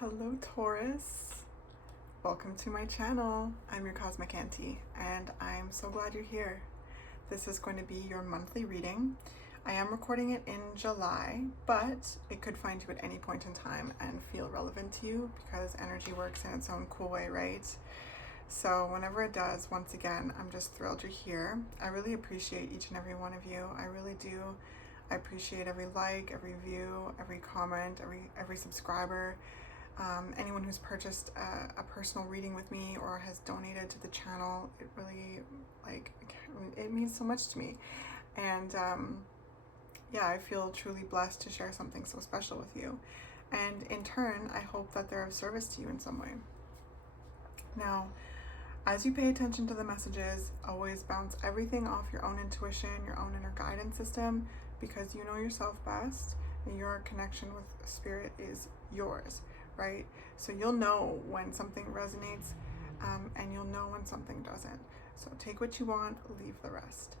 Hello Taurus, welcome to my channel. I'm your Cosmic Auntie and I'm so glad you're here. This is going to be your monthly reading. I am recording it in July, but it could find you at any point in time and feel relevant to you because energy works in its own cool way, right? So whenever it does, once again, I'm just thrilled you're here. I really appreciate each and every one of you. I really do. I appreciate every like, every view, every comment, every subscriber. Anyone who's purchased a personal reading with me or has donated to the channel, it really, it means so much to me. And yeah, I feel truly blessed to share something so special with you. And in turn, I hope that they're of service to you in some way. Now, as you pay attention to the messages, always bounce everything off your own intuition, your own inner guidance system, because you know yourself best and your connection with spirit is yours, right? So you'll know when something resonates and you'll know when something doesn't. So take what you want, leave the rest.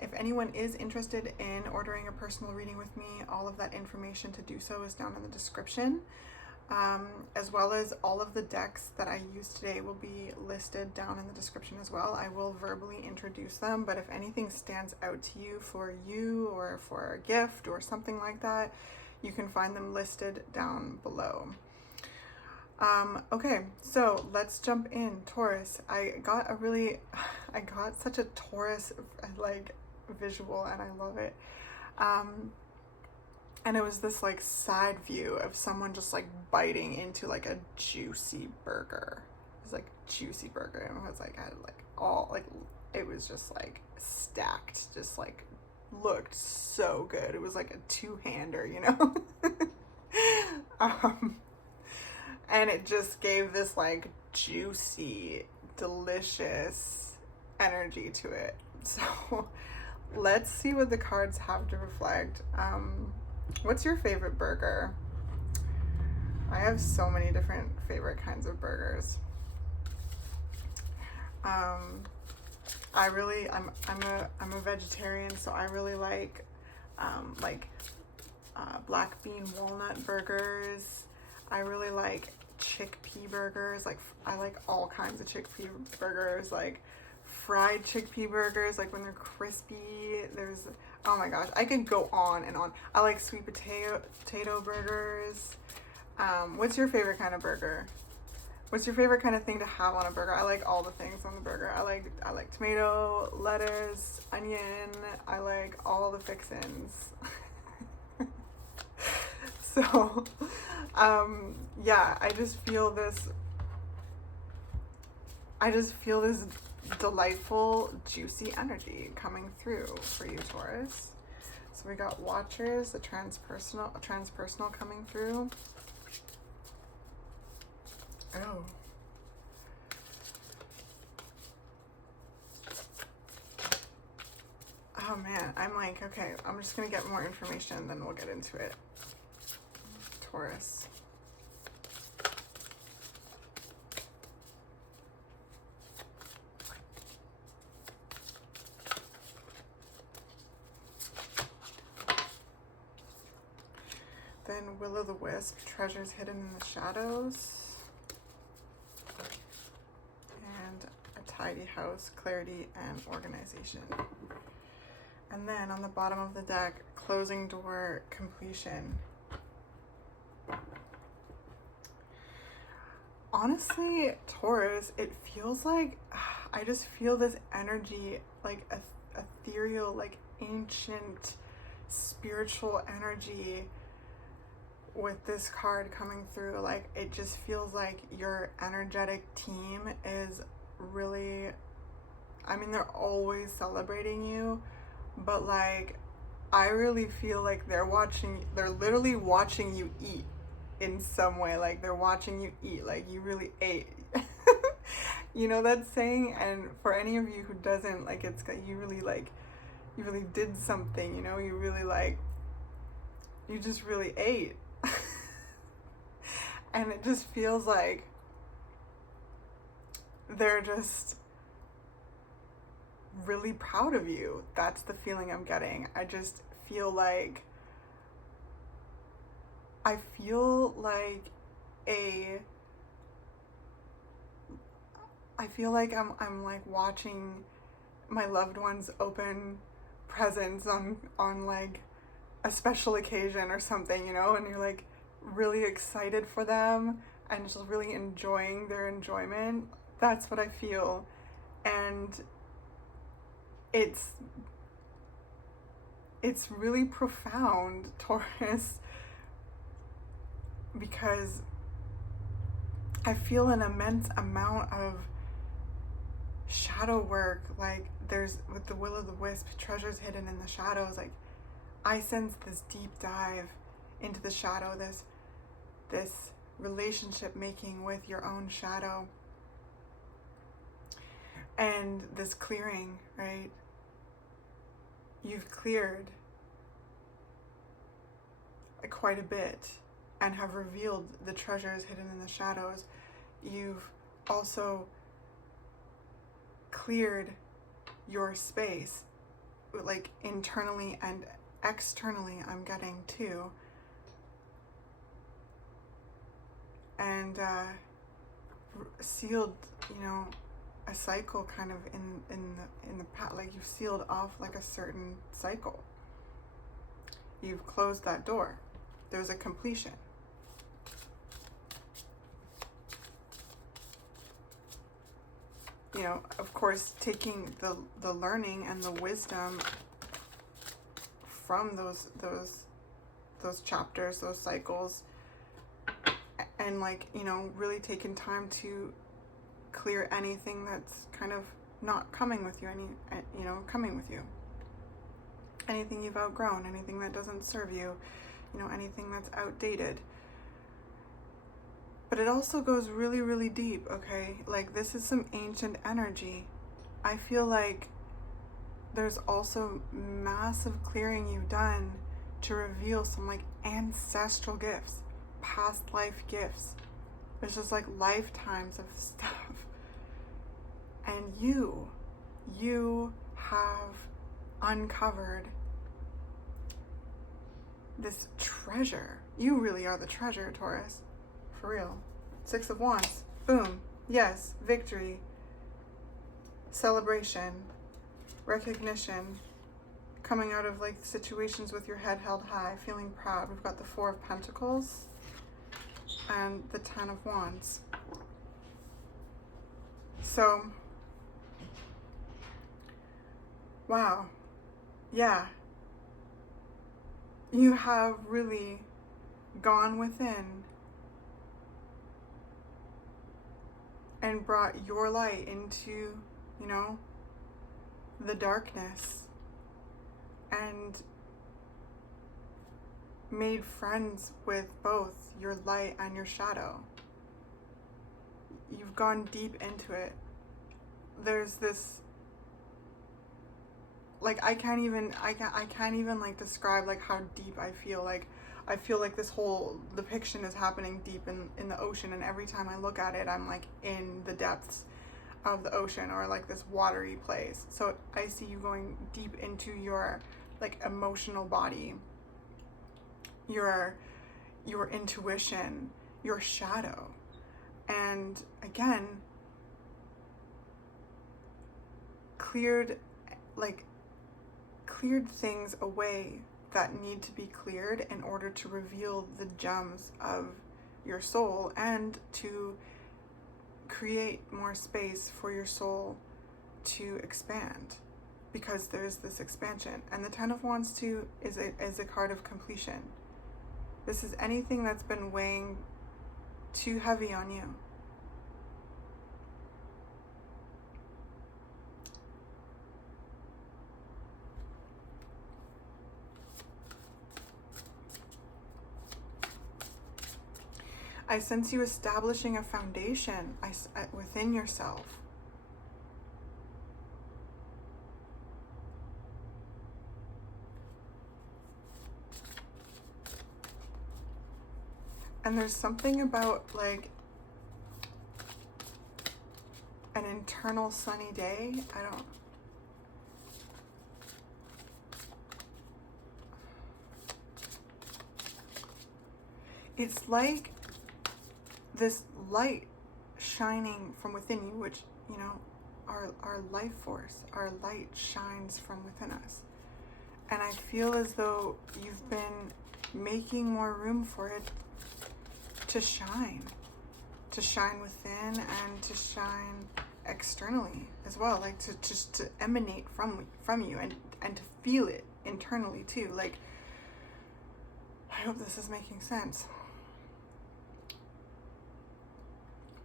If anyone is interested in ordering a personal reading with me, all of that information to do so is down in the description. As well as all of the decks that I use today will be listed down in the description as well. I will verbally introduce them, but if anything stands out to you or for a gift or something like that, you can find them listed down below. Okay, so let's jump in. Taurus, I got such a Taurus visual and I love it. And it was this side view of someone just biting into a juicy burger. It was juicy burger, and it was it was just stacked, just looked so good. It was like a two-hander, you know. And it just gave this juicy, delicious energy to it. So let's see what the cards have to reflect. What's your favorite burger? I have so many different favorite kinds of burgers. I'm a vegetarian, so I really like black bean walnut burgers. I really like chickpea burgers. I like all kinds of chickpea burgers, fried chickpea burgers, when they're crispy. Oh my gosh, I could go on and on. I like sweet potato burgers. What's your favorite kind of burger? What's your favorite kind of thing to have on a burger? I like all the things on the burger. I like tomato, lettuce, onion. I like all the fixins. So, yeah, I just feel this delightful, juicy energy coming through for you, Taurus. So we got Watchers, a transpersonal coming through. Oh man, I'm okay, I'm just gonna get more information, then we'll get into it. Taurus. Then Will-o'-the-Wisp, treasures hidden in the shadows. And a tidy house, clarity and organization. And then on the bottom of the deck, closing door, completion. Honestly, Taurus, it feels I just feel this energy, ethereal, ancient, spiritual energy with this card coming through. It just feels like your energetic team is really, I mean, they're always celebrating you, but I really feel they're literally watching you eat in some way. They're watching you eat, you really ate. You know that saying? And for any of you who doesn't, it's you really did something, you know, you really you just really ate. And it just feels they're just really proud of you. That's the feeling I'm getting. I just feel I feel I feel like I'm like watching my loved ones open presents on like a special occasion or something, you know, and you're like really excited for them and just really enjoying their enjoyment. That's what I feel. And it's really profound, Taurus, because I feel an immense amount of shadow work. Like there's, with the Will o' the Wisp, treasures hidden in the shadows. Like I sense this deep dive into the shadow, this relationship making with your own shadow, and this clearing, right? You've cleared quite a bit and have revealed the treasures hidden in the shadows. You've also cleared your space, like internally and externally, I'm getting too. And sealed, you know, a cycle kind of in the past. Like you've sealed off like a certain cycle. You've closed that door. There's a completion. You know, of course, taking the learning and the wisdom from those chapters, those cycles, and like, you know, really taking time to clear anything that's kind of not coming with you, coming with you. Anything you've outgrown, anything that doesn't serve you, you know, anything that's outdated. But it also goes really, really deep, okay? Like this is some ancient energy. I feel like there's also massive clearing you've done to reveal some like ancestral gifts, past life gifts. There's just like lifetimes of stuff. And you have uncovered this treasure. You really are the treasure, Taurus. For real. 6 of Wands. Boom. Yes. Victory. Celebration. Recognition. Coming out of like situations with your head held high. Feeling proud. We've got the 4 of Pentacles. And the 10 of Wands. So, wow. Yeah. You have really gone within and brought your light into, you know, the darkness, and made friends with both your light and your shadow. You've gone deep into it. There's this, like, I can't even like describe like how deep I feel. Like I feel like this whole depiction is happening deep in the ocean, and every time I look at it, I'm like in the depths of the ocean, or like this watery place. So I see you going deep into your like emotional body, your intuition, your shadow. And again, cleared things away that need to be cleared in order to reveal the gems of your soul, and to create more space for your soul to expand, because there's this expansion. And the 10 of Wands too is a card of completion. This is anything that's been weighing too heavy on you. I sense you establishing a foundation within yourself. And there's something about like an internal sunny day. It's like this light shining from within you, which, you know, our life force, our light shines from within us. And I feel as though you've been making more room for it to shine within and to shine externally as well, like to just to emanate from you and to feel it internally too. Like, I hope this is making sense.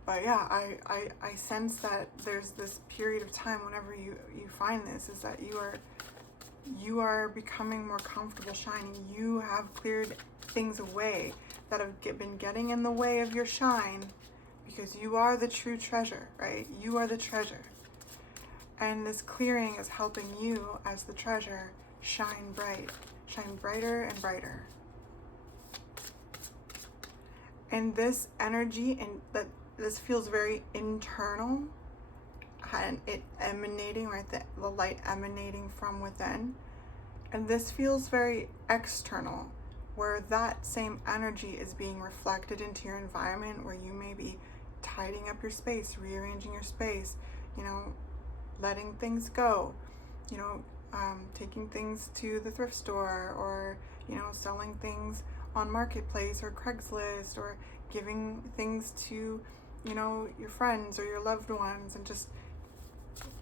But yeah, I sense that there's this period of time whenever you find this, is that you are becoming more comfortable shining. You have cleared things away that have been getting in the way of your shine, because you are the true treasure, right? You are the treasure. And this clearing is helping you as the treasure shine bright, shine brighter and brighter. And this energy, and that this feels very internal, and it emanating, right? The light emanating from within. And this feels very external, where that same energy is being reflected into your environment, where you may be tidying up your space, rearranging your space, you know, letting things go, you know, taking things to the thrift store, or, you know, selling things on Marketplace or Craigslist, or giving things to, you know, your friends or your loved ones, and just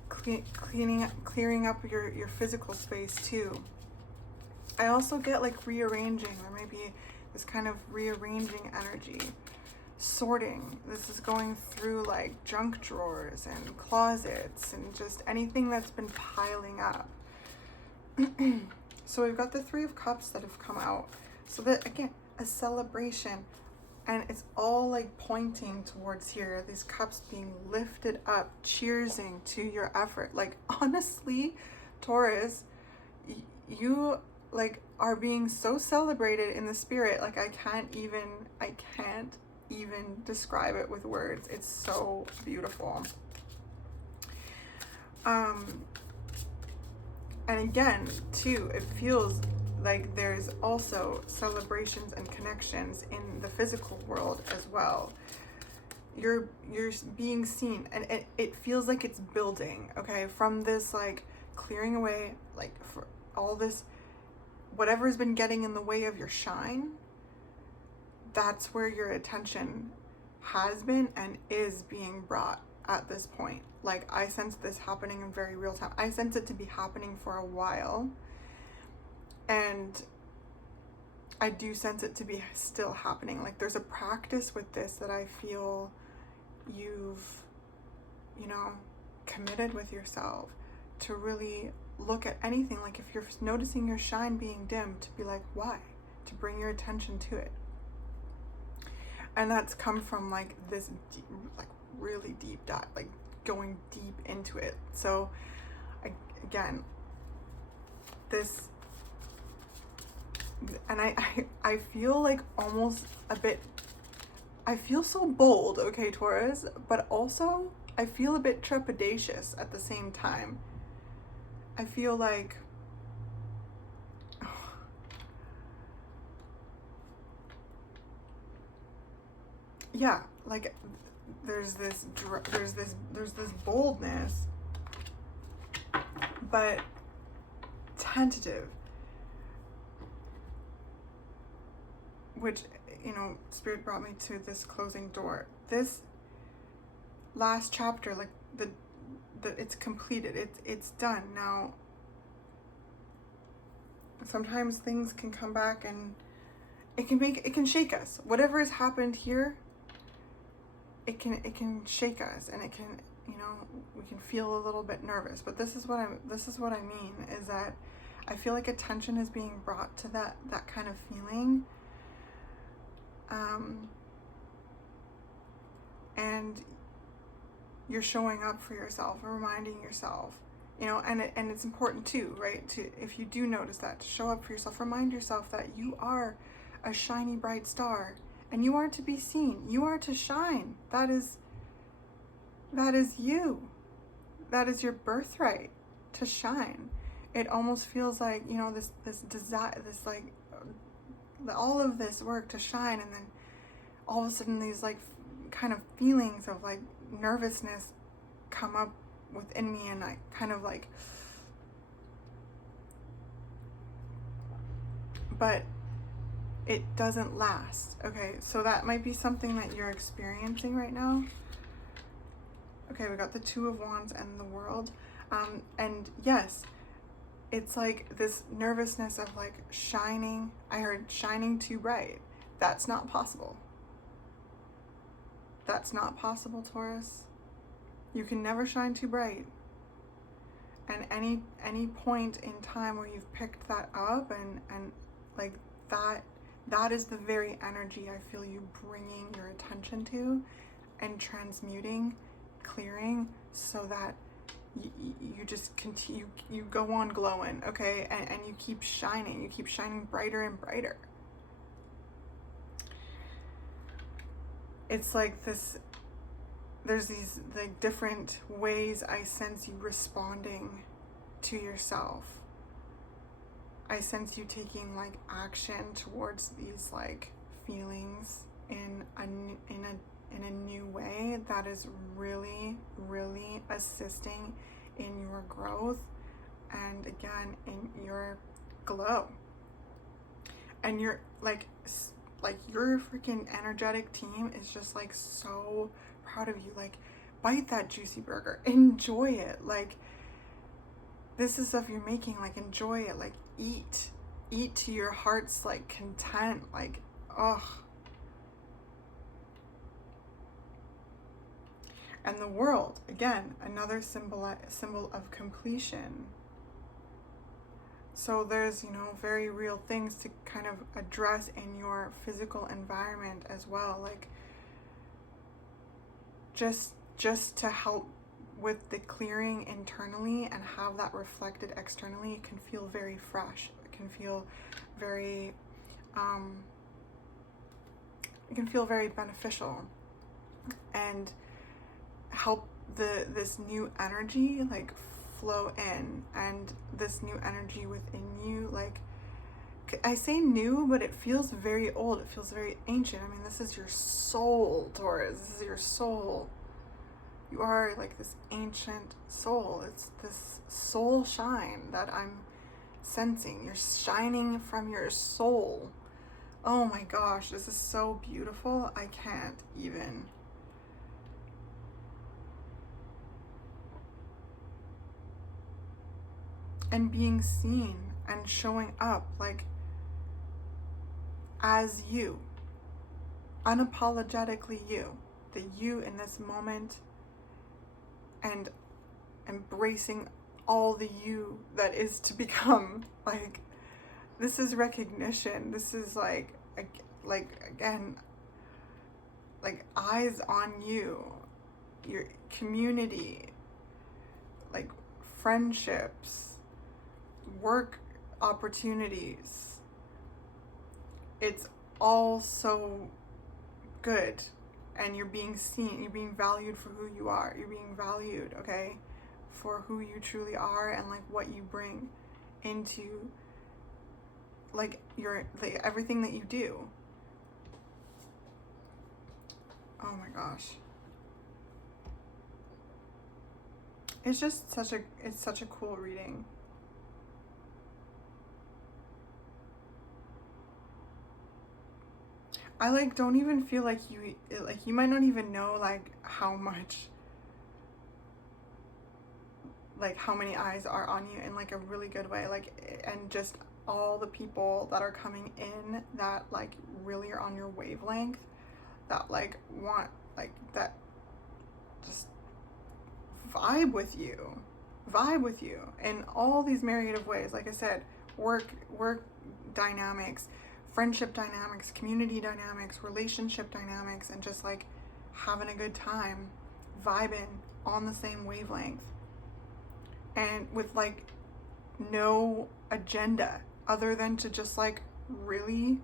clearing up your physical space too. I also get like rearranging. There may be this kind of rearranging energy, sorting. This is going through like junk drawers and closets and just anything that's been piling up. So we've got the Three of Cups that have come out. So that, again, a celebration, and it's all like pointing towards here, these cups being lifted up, cheersing to your effort. Like, honestly, Taurus, you like are being so celebrated in the spirit. Like, I can't even describe it with words. It's so beautiful. And again, too, it feels like there's also celebrations and connections in the physical world as well. You're being seen, and it feels like it's building, okay, from this like clearing away, like for all this, whatever has been getting in the way of your shine. That's where your attention has been and is being brought at this point. Like, I sense this happening in very real time. I sense it to be happening for a while, and I do sense it to be still happening. Like, there's a practice with this that I feel you've, you know, committed with yourself to really look at anything. Like, if you're noticing your shine being dim, to be like, why? To bring your attention to it. And that's come from like this deep, like really deep dive, like going deep into it. So again, this, and I feel like almost a bit, I feel so bold, okay, Taurus, but also I feel a bit trepidatious at the same time. I feel like, yeah, like there's this boldness, but tentative, which, you know, Spirit brought me to this closing door. This last chapter, like the it's completed, it's done. Now sometimes things can come back and it can shake us. Whatever has happened here, it can shake us, and it can, you know, we can feel a little bit nervous. But this is what I mean, is that I feel like attention is being brought to that kind of feeling, and you're showing up for yourself and reminding yourself, you know, and it's important too, right, to, if you do notice that, to show up for yourself. Remind yourself that you are a shiny bright star, and you are to be seen. You are to shine. That is you. That is your birthright, to shine. It almost feels like, you know, this desire, this like all of this work to shine, and then all of a sudden these like kind of feelings of like nervousness come up within me, and I kind of like, but it doesn't last. Okay, so that might be something that you're experiencing right now. Okay, we got the Two of Wands and the World. And yes, it's like this nervousness of like shining. I heard shining too bright. That's not possible. That's not possible, Taurus. You can never shine too bright. And any point in time where you've picked that up and like that is the very energy I feel you bringing your attention to and transmuting, clearing, so that you just continue, you go on glowing, okay? And you keep shining brighter and brighter. It's like this, there's these like different ways I sense you responding to yourself. I sense you taking like action towards these like feelings in a new way that is really, really assisting in your growth and again in your glow. And you're like your freaking energetic team is just like so proud of you. Like, bite that juicy burger, enjoy it. Like, this is stuff you're making, like enjoy it. Like, eat to your heart's like content. Like, oh. And the World, again, another symbol of completion. So there's, you know, very real things to kind of address in your physical environment as well. Like, just to help with the clearing internally and have that reflected externally, it can feel very fresh. It can feel very, beneficial and help this new energy like flow in, and this new energy within you, like, I say new, but it feels very old. It feels very ancient. I mean, this is your soul, Taurus. This is your soul. You are like this ancient soul. It's this soul shine that I'm sensing. You're shining from your soul. Oh my gosh, this is so beautiful. I can't even. And being seen and showing up like as you, unapologetically you, the you in this moment, and embracing all the you that is to become. Like, this is recognition. This is like again, like eyes on you, your community, like friendships, work opportunities. It's all so good, and you're being seen, you're being valued for who you are. You're being valued, okay, for who you truly are and like what you bring into like your everything that you do. Oh my gosh. It's just such a cool reading. I like don't even feel like you might not even know like how much, like how many eyes are on you in like a really good way, like, and just all the people that are coming in that like really are on your wavelength, that like want, like, that just vibe with you in all these myriad of ways. Like I said, work dynamics, friendship dynamics, community dynamics, relationship dynamics, and just like having a good time, vibing on the same wavelength, and with like no agenda other than to just like really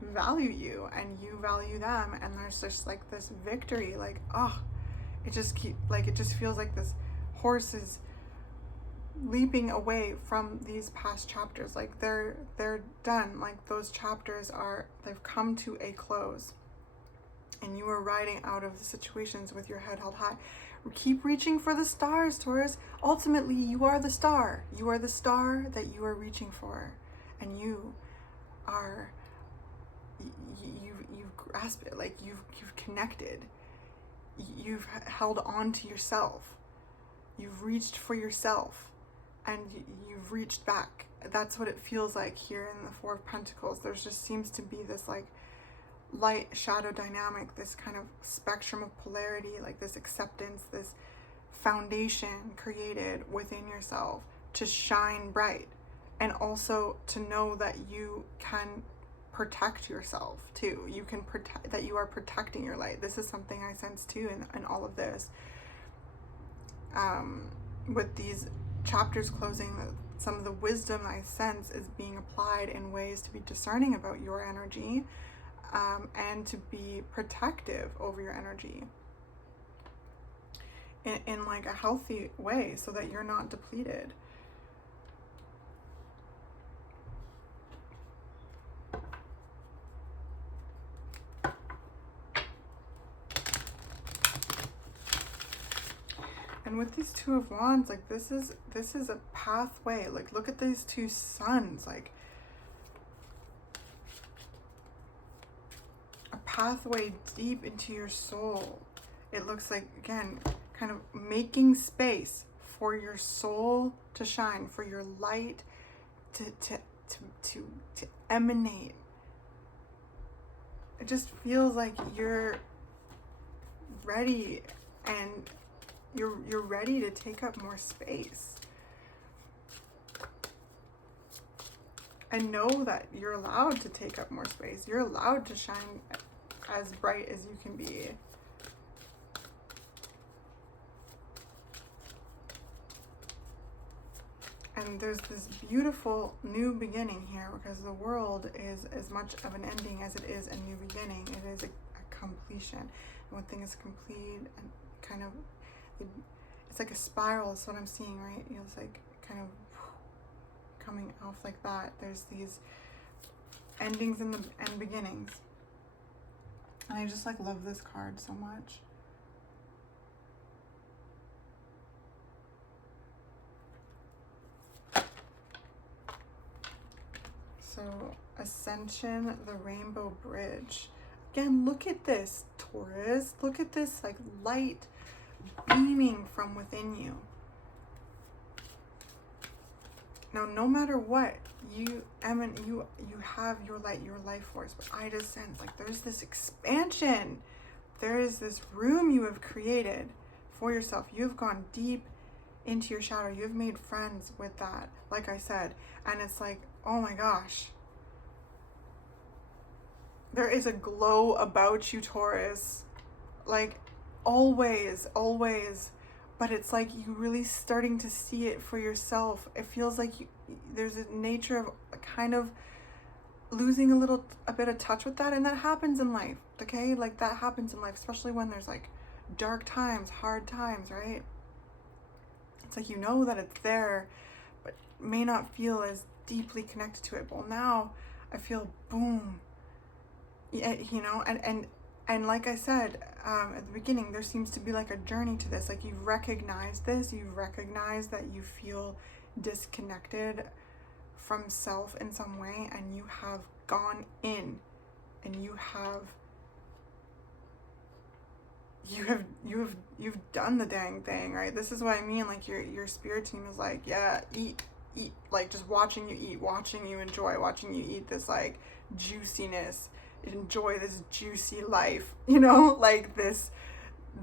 value you and you value them. And there's just like this victory, like, oh, it just feels like this horse is leaping away from these past chapters. Like they're done. Like those chapters they've come to a close. and you are riding out of the situations with your head held high. Keep reaching for the stars, Taurus. Ultimately, you are the star. You are the star that you are reaching for, and you are, you've grasped it, like you've connected. You've held on to yourself. You've reached for yourself, and you've reached back. That's what it feels like here in the Four of Pentacles. There just seems to be this like light shadow dynamic, this kind of spectrum of polarity, like this acceptance, this foundation created within yourself to shine bright, and also to know that you can protect yourself too. You can protect, that you are protecting your light. This is something I sense too in all of this. With these chapters closing, some of the wisdom I sense is being applied in ways to be discerning about your energy, and to be protective over your energy in like a healthy way, so that you're not depleted. And with these Two of Wands, like this is a pathway. Like look at these two suns, like a pathway deep into your soul. It looks like, again, kind of making space for your soul to shine, for your light to emanate. It just feels like you're ready, and you're ready to take up more space. And know that you're allowed to take up more space. You're allowed to shine as bright as you can be. And there's this beautiful new beginning here, because the world is as much of an ending as it is a new beginning. It is a completion. And when things complete and kind of, it's like a spiral. That's what I'm seeing, right? It's like kind of coming off like that. There's these endings and beginnings. And I just like love this card so much. So Ascension, the Rainbow Bridge. Again, look at this, Taurus. Look at this like light beaming from within you. Now, no matter what, you have your light, your life force, but I just sense like there's this expansion. There is this room you have created for yourself. You've gone deep into your shadow. You've made friends with that, like I said. And it's like, oh my gosh. There is a glow about you, Taurus. Like, always, always. But it's like you really starting to see it for yourself. It feels like there's a nature of kind of losing a bit of touch with that. And that happens in life, okay? Like that happens in life, especially when there's like dark times, hard times, right? It's like, you know that it's there, but may not feel as deeply connected to it. Well, now I feel boom, you know, and like I said at the beginning, there seems to be like a journey to this. Like you've recognized this, you've recognized that you feel disconnected from self in some way, and you have gone in and you've done the dang thing, right? This is what I mean. Like your spirit team is like, yeah, eat, like just watching you eat, watching you enjoy, watching you eat this like juiciness, enjoy this juicy life, you know, like this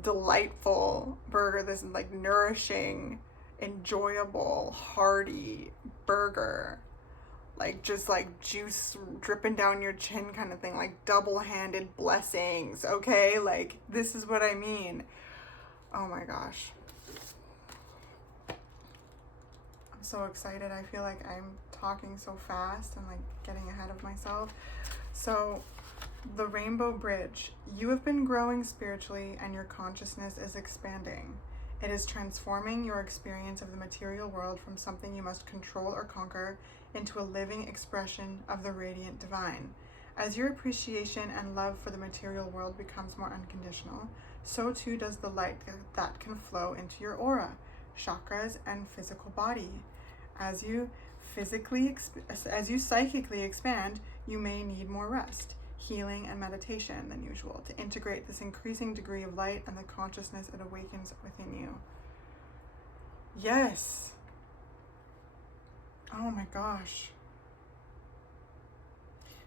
delightful burger, this like nourishing, enjoyable, hearty burger, like just like juice dripping down your chin kind of thing, like double-handed blessings, okay? Like this is what I mean. Oh my gosh, I'm so excited. I feel like I'm talking so fast and like getting ahead of myself. So the Rainbow Bridge. You have been growing spiritually and your consciousness is expanding. It is transforming your experience of the material world from something you must control or conquer into a living expression of the radiant divine. As your appreciation and love for the material world becomes more unconditional, so too does the light that can flow into your aura, chakras, and physical body. As you psychically expand, you may need more rest, healing, and meditation than usual to integrate this increasing degree of light and the consciousness it awakens within you. Yes. Oh my gosh.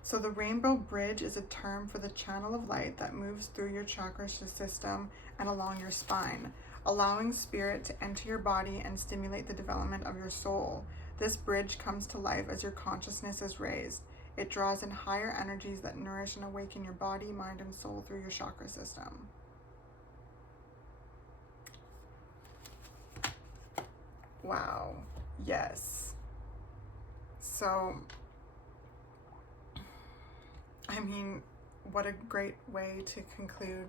So the rainbow bridge is a term for the channel of light that moves through your chakra system and along your spine, allowing spirit to enter your body and stimulate the development of your soul. This bridge comes to life as your consciousness is raised. It draws in higher energies that nourish and awaken your body, mind, and soul through your chakra system. Wow. Yes. So, I mean, what a great way to conclude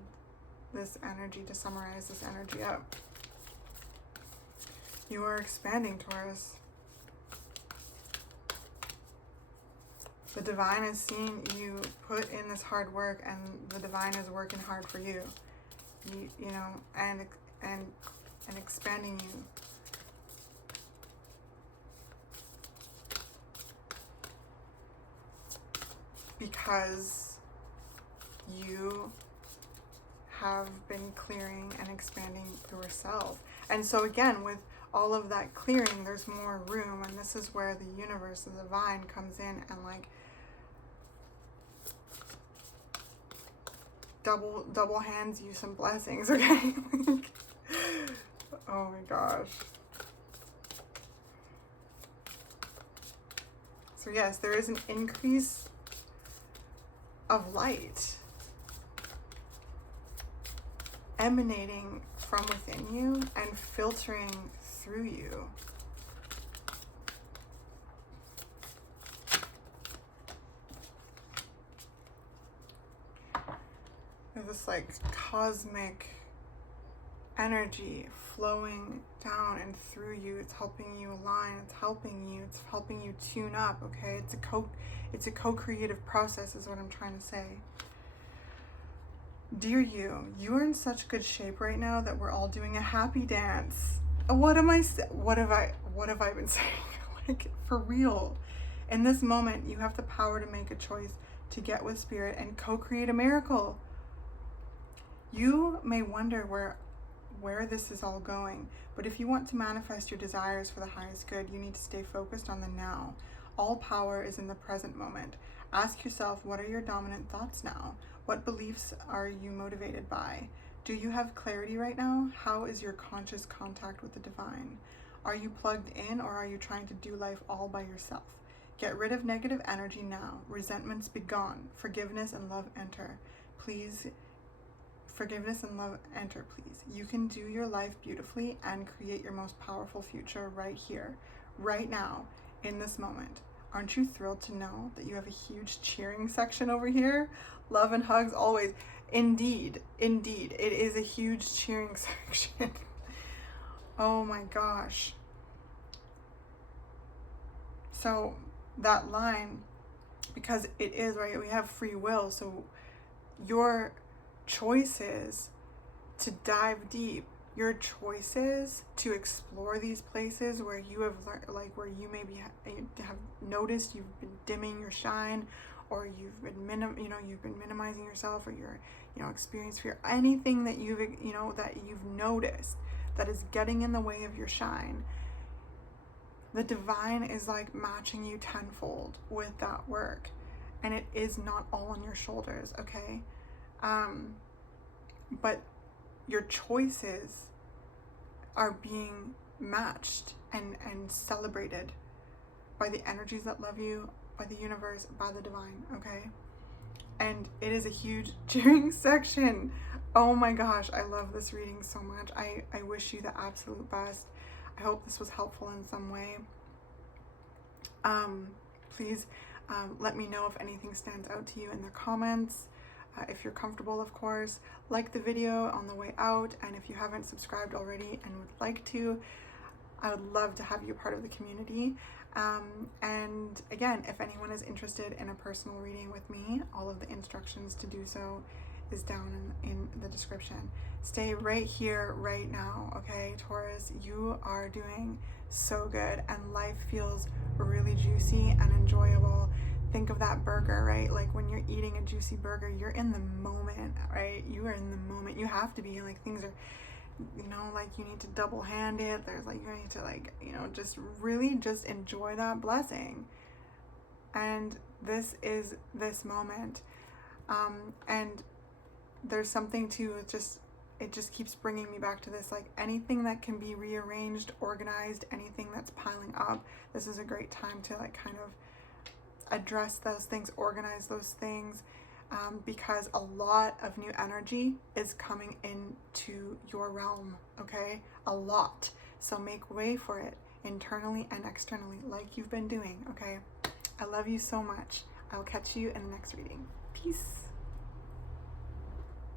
this energy, to summarize this energy up. You are expanding, Taurus. The divine is seeing you put in this hard work, and the divine is working hard for you. You know, and expanding you. Because you have been clearing and expanding yourself. And so again, with all of that clearing, there's more room, and this is where the universe, the divine, comes in and like double hands you some blessings, okay? Oh my gosh. So yes, there is an increase of light emanating from within you and filtering through you. There's this like cosmic energy flowing down and through you. It's helping you align, it's helping you tune up, okay? It's a co-creative process is what I'm trying to say. Dear you are in such good shape right now that we're all doing a happy dance. What have I been saying? Like, for real. In this moment, you have the power to make a choice to get with spirit and co-create a miracle. You may wonder where this is all going, but if you want to manifest your desires for the highest good, you need to stay focused on the now. All power is in the present moment. Ask yourself, what are your dominant thoughts now? What beliefs are you motivated by? Do you have clarity right now? How is your conscious contact with the divine? Are you plugged in, or are you trying to do life all by yourself? Get rid of negative energy now. Resentments be gone. Forgiveness and love enter. Please. Forgiveness and love enter, please. You can do your life beautifully and create your most powerful future right here, right now, in this moment. Aren't you thrilled to know that you have a huge cheering section over here? Love and hugs always. Indeed, it is a huge cheering section. Oh my gosh. So that line, because it is, right, we have free will, so your choices to dive deep, your choices to explore these places where you have learned, like where you maybe have noticed you've been dimming your shine, or you've been minimizing yourself, or your experience fear, anything that you've noticed that is getting in the way of your shine. The divine is like matching you tenfold with that work, and it is not all on your shoulders, okay? But your choices are being matched and celebrated by the energies that love you, by the universe, by the divine, okay? And it is a huge cheering section. Oh my gosh, I love this reading so much. I wish you the absolute best. I hope this was helpful in some way. Please let me know if anything stands out to you in the comments. If you're comfortable, of course, like the video on the way out, and if you haven't subscribed already and would like to, I would love to have you a part of the community. And again, if anyone is interested in a personal reading with me, all of the instructions to do so is down in the description. Stay right here, right now, okay, Taurus? You are doing so good, and life feels really juicy and enjoyable. Think of that burger, right? Like when you're eating a juicy burger, you're in the moment, right? You are in the moment. You have to be. Like things are, like you need to double hand it. There's like, you need to just really just enjoy that blessing. And this is this moment. And there's something to it just keeps bringing me back to this, like anything that can be rearranged, organized, anything that's piling up, this is a great time to like kind of address those things, organize those things, because a lot of new energy is coming into your realm, okay? A lot. So make way for it internally and externally, like you've been doing, okay? I love you so much. I'll catch you in the next reading. Peace.